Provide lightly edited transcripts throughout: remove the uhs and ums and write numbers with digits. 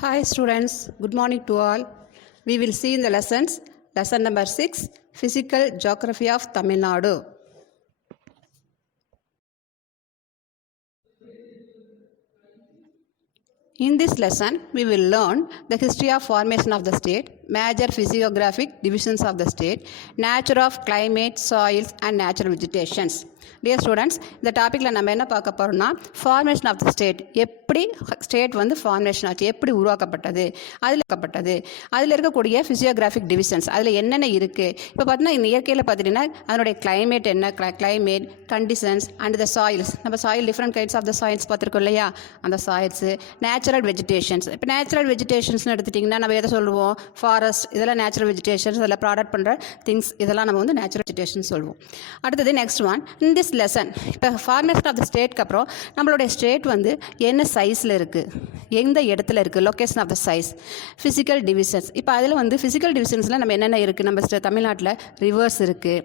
Hi students, good morning to all. We will see in the lessons, lesson number 6, Physical Geography of Tamil Nadu. In this lesson, we will learn the history of formation of the state, major physiographic divisions of the state, nature of climate, soils and natural vegetations. Dear students, இந்த டாப்பிக்கில் நம்ம என்ன பார்க்க போகிறோம்னா formation of the state, எப்படி state வந்து formation ஆச்சு, எப்படி உருவாக்கப்பட்டது, அதில் இருக்கக்கூடிய ஃபிசியோகிராஃபிக் டிவிஷன்ஸ், அதில் என்னென்ன இருக்குது. இப்போ பார்த்தீங்கன்னா இந்த இயற்கையில் பார்த்துட்டிங்கன்னா அதனுடைய கிளைமேட் என்ன, climate conditions and the soils, நம்ம soil different kinds of the soils பார்த்துருக்கோம் இல்லையா, அந்த சாயில்ஸு, நேச்சுரல் வெஜிடேஷன்ஸ். இப்போ நேச்சுரல் வெஜிடேஷன்ஸ்னு எடுத்துட்டிங்கன்னா நம்ம எதை சொல்லுவோம், ஃபாரஸ்ட், இதெல்லாம் நேச்சுரல் வெஜிடேஷன்ஸ், அதில் ப்ராடக்ட் பண்ணுற திங்ஸ், இதெல்லாம் நம்ம வந்து நேச்சுரல் வெஜிடேஷன் சொல்லுவோம். அடுத்தது next one, in this lesson இப்போ ஃபார்மேஷன் ஆஃப் த ஸ்டேட்க்கு அப்புறம் நம்மளுடைய ஸ்டேட் வந்து என்ன சைஸில் இருக்குது, எந்த இடத்துல இருக்குது, location of the size, physical divisions. இப்போ அதில் வந்து ஃபிசிக்கல் டிவிஷன்ஸில் நம்ம என்னென்ன இருக்குது, நம்ம தமிழ்நாட்டில் ரிவர்ஸ் இருக்குது,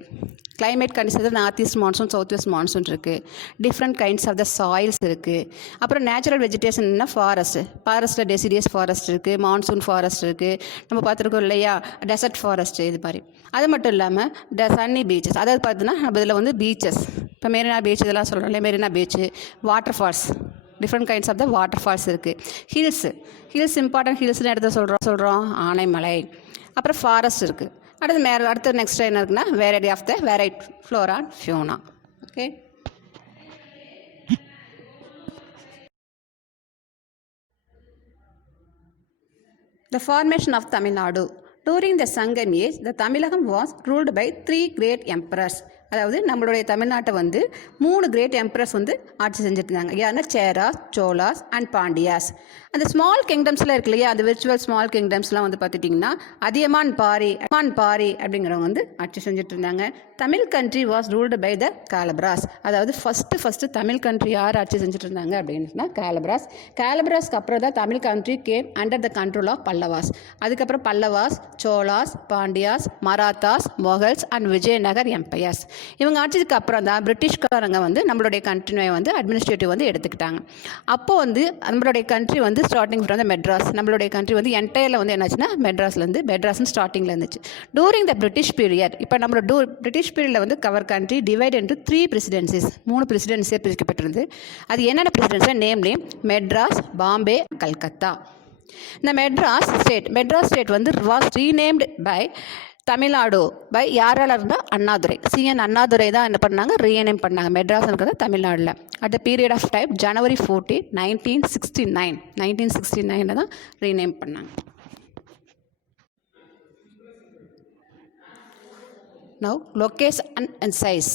climate conditions north east monsoon, south west monsoon இருக்குது, different kinds of the soils இருக்குது. அப்புறம் நேச்சுரல் வெஜிடேஷன்னா ஃபாரஸ்ட்டில் டெசிடியஸ் ஃபாரஸ்ட் இருக்குது, மான்சூன் ஃபாரஸ்ட் இருக்குது, நம்ம பார்த்துருக்கோம் இல்லையா, டெசர்ட் ஃபாரஸ்ட்டு, இது மாதிரி. அது மட்டும் இல்லாமல் சன்னி பீச்சஸ், அதாவது பார்த்தீங்கன்னா நம்ம இதில் வந்து பீச்சஸ், இப்போ மெரினா பீச் இதெல்லாம் சொல்கிறோம் இல்லையா, Marina beach, water falls, different kinds of the water falls இருக்குது. ஹில்ஸ் இம்பார்ட்டன்ட் ஹில்ஸ்னு எடுத்து சொல்கிறோம் ஆனைமலை. அப்புறம் ஃபாரஸ்ட் இருக்குது. அடுத்து நெக்ஸ்ட் என்ன இருக்குன்னா variety of the flora and fauna. Okay, the formation of Tamil Nadu. During the Sangam age, the Tamilagam was ruled by 3 great emperors. அதாவது நம்மளுடைய தமிழ்நாட்டை வந்து 3 கிரேட் எம்பரர்ஸ் வந்து ஆட்சி செஞ்சுட்டு இருந்தாங்க. யாருன்னா சேராஸ், சோலாஸ் அண்ட் பாண்டியாஸ். அந்த ஸ்மால் கிங்டம்ஸ்லாம் இருக்கு இல்லையா, அந்த விர்ச்சுவல் ஸ்மால் கிங்டம்ஸ்லாம் வந்து பார்த்துட்டிங்கன்னா அதியமான் பாரி அப்படிங்கிறவங்க வந்து ஆட்சி செஞ்சுட்டு இருந்தாங்க. Tamil country was ruled by the Kalabhras. அதாவது ஃபஸ்ட்டு தமிழ் கண்ட்ரி யார் ஆட்சி செஞ்சுட்டு இருந்தாங்க அப்படின்னா காலப்ராஸ்க்கு அப்புறம் தான் Tamil country came under the control of Pallavas. அதுக்கப்புறம் பல்லவாஸ், சோலாஸ், பாண்டியாஸ், மராத்தாஸ், மொகல்ஸ் அண்ட் விஜயநகர் எம்பையர்ஸ். இவங்க ஆட்சிக்கு அப்புறம் தான் பிரிட்டிஷ்காரங்க வந்து நம்மளுடைய கண்ட்ரியை வந்து அட்மினிஸ்ட்ரேட்டிவ் வந்து எடுத்துக்கிட்டாங்க. அப்போது வந்து நம்மளுடைய கண்ட்ரி வந்து ஸ்டார்டிங் ஃப்ரம் த மெட்ராஸ், நம்மளுடைய கண்ட்ரி வந்து என்டையரில் வந்து என்னாச்சுன்னா மெட்ராஸ்னு ஸ்டார்டிங்கில் இருந்துச்சு. டூரிங் த பிரிட்டிஷ் பீரியட், இப்போ நம்மளோட பிரிட்டிஷ் பீரியடில் வந்து cover country divide into 3 presidencies, 3 பிரசிடென்சியாக பிரிக்கப்பட்டிருந்து. அது என்னென்ன பிரசிடென்சி, நேம்லி மெட்ராஸ், பாம்பே, கல்கத்தா. இந்த மெட்ராஸ் ஸ்டேட் வந்து was renamed by Tamil Nadu by யாரால் இருந்தால் அண்ணாதுரை, சிஎன் அண்ணாதுரை தான் என்ன பண்ணாங்க, ரீநேம் பண்ணாங்க மெட்ராஸ்ங்கிறது தமிழ்நாட்டில். At the period of time January 14, 1969 தான் ரீநேம் பண்ணாங்க. Now, location and size.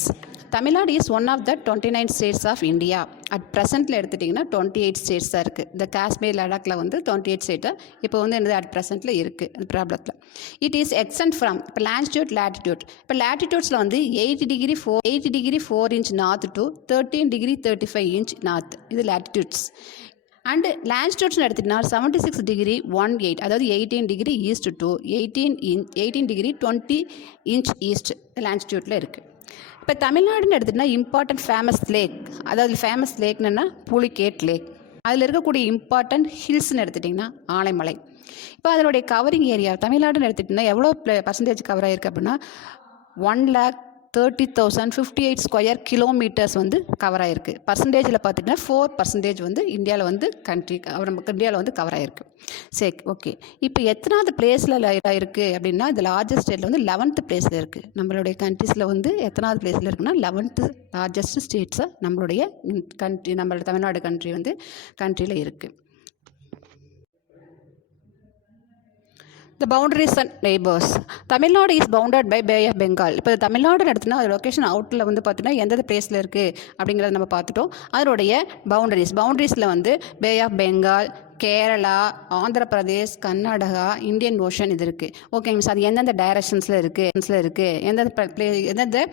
Tamil Nadu is one of the 29 states of India. At presentல எடுத்துட்டிங்கன்னா 28 ஸ்டேட்ஸ் தான் இருக்குது. இந்த காஷ்மீர் லடாக்கில் வந்து 28 ஸ்டேட்டு இப்போ வந்து என்னது அட் ப்ரெசென்ட்டில் இருக்குது அந்த ப்ராப்ளத்தில். இட் இஸ் எக்ஸ்டென்ட் ஃப்ரம் இப்போ லேட்டிடியூட். இப்போ லேட்டிடியூட்ஸில் வந்து 80 degree 4 inch north to 13 degree 35 inch north, இது லேட்டிடியூட்ஸ். அண்டு லான்ஸ்டியூட்ஸ்னு எடுத்துகிட்டா 76 degree 18, அதாவது 18 degree east to 18 degree 20 inch east லான்ஸ்டியூட்டில் இருக்குது. இப்போ தமிழ்நாடுன்னு எடுத்துகிட்டா இம்பார்ட்டன்ட் ஃபேமஸ் லேக், அதாவது ஃபேமஸ் லேக்னா புலிகேட் லேக். அதில் இருக்கக்கூடிய இம்பார்ட்டன்ட் ஹில்ஸ்ன்னு எடுத்துட்டிங்கன்னா ஆனைமலை. இப்போ அதனுடைய கவரிங் ஏரியா தமிழ்நாடுன்னு எடுத்துகிட்டிங்கன்னா எவ்வளோ பர்சன்டேஜ் கவர் ஆகிருக்கு அப்படின்னா 1,30,058 ஸ்கொயர் கிலோமீட்டர்ஸ் வந்து கவர் ஆகிருக்கு. பர்சன்டேஜில் பார்த்திங்கன்னா 4% வந்து இந்தியாவில் வந்து நம்ம இந்தியாவில் வந்து கவர் ஆகிருக்கு. சரி, ஓகே. இப்போ எத்தனாவது பிளேஸில் இருக்குது அப்படின்னா இது லார்ஜஸ்ட் ஸ்டேட்டில் வந்து 11th பிளேஸில் இருக்குது. நம்மளுடைய கண்ட்ரீஸில் வந்து எத்தனாவது பிளேஸில் இருக்குன்னா 11th லார்ஜஸ்ட் ஸ்டேட்ஸாக நம்மளுடைய நம்மளோட தமிழ்நாடு கண்ட்ரியில் இருக்குது. The boundaries and neighbors. Tamil Nadu is bounded by Bay of Bengal. இப்போ தமிழ்நாடு எடுத்துனா அது லொக்கேஷன் அவுட்டில் வந்து பார்த்தீங்கன்னா எந்தெந்த பிளேஸில் இருக்குது அப்படிங்கிறத நம்ம பார்த்துட்டோம். அதனுடைய பவுண்டரிஸில் வந்து bay of Bengal, Kerala, Andhra Pradesh, Karnataka, Indian ocean இது இருக்குது. ஓகேங்க சார், அது எந்தெந்த டைரக்ஷன்ஸில் இருக்குது, எந்தெந்த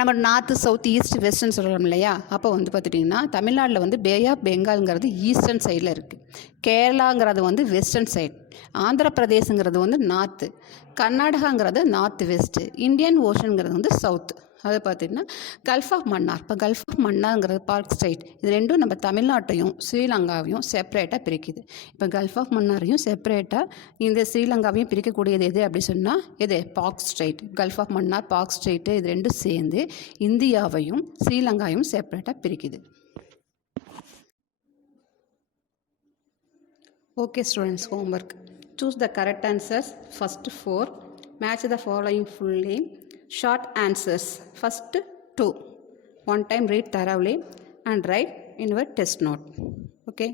நம்ம நார்த்து, சவுத், ஈஸ்ட், வெஸ்ட்னு சொல்கிறோம் இல்லையா. அப்போ வந்து பார்த்துட்டிங்கன்னா தமிழ்நாட்டில் வந்து பே ஆஃப் பெங்கால்ங்கிறது ஈஸ்டர்ன் சைடில் இருக்குது, கேரளாங்கிறது வந்து வெஸ்டர்ன் சைடு, ஆந்திர பிரதேசங்கிறது வந்து நார்த்து, கர்நாடகாங்கிறது நார்த் வெஸ்ட்டு, இந்தியன் ஓஷனுங்கிறது வந்து சவுத். அதை பார்த்திங்கன்னா கல்ஃப் ஆஃப் மன்னார். இப்போ கல்ஃப் ஆஃப் மன்னார்ங்கிறது பார்க் ஸ்ட்ரெயிட். இது ரெண்டும் நம்ம தமிழ்நாட்டையும் ஸ்ரீலங்காவையும் செப்பரேட்டாக பிரிக்குது. இப்போ கல்ஃப் ஆஃப் மன்னாரையும் செப்பரேட்டாக இந்த ஸ்ரீலங்காவையும் பிரிக்கக்கூடியது எது அப்படி சொன்னால் எது? Palk strait. Gulf of Mannar, Palk strait இது ரெண்டும் சேர்ந்து இந்தியாவையும் ஸ்ரீலங்காவையும் செப்பரேட்டாக பிரிக்குது. Okay students, homework. Choose the correct answers. First 4. Match the following full name. Short answers. First 2. One time read thoroughly and write in your test note. Okay.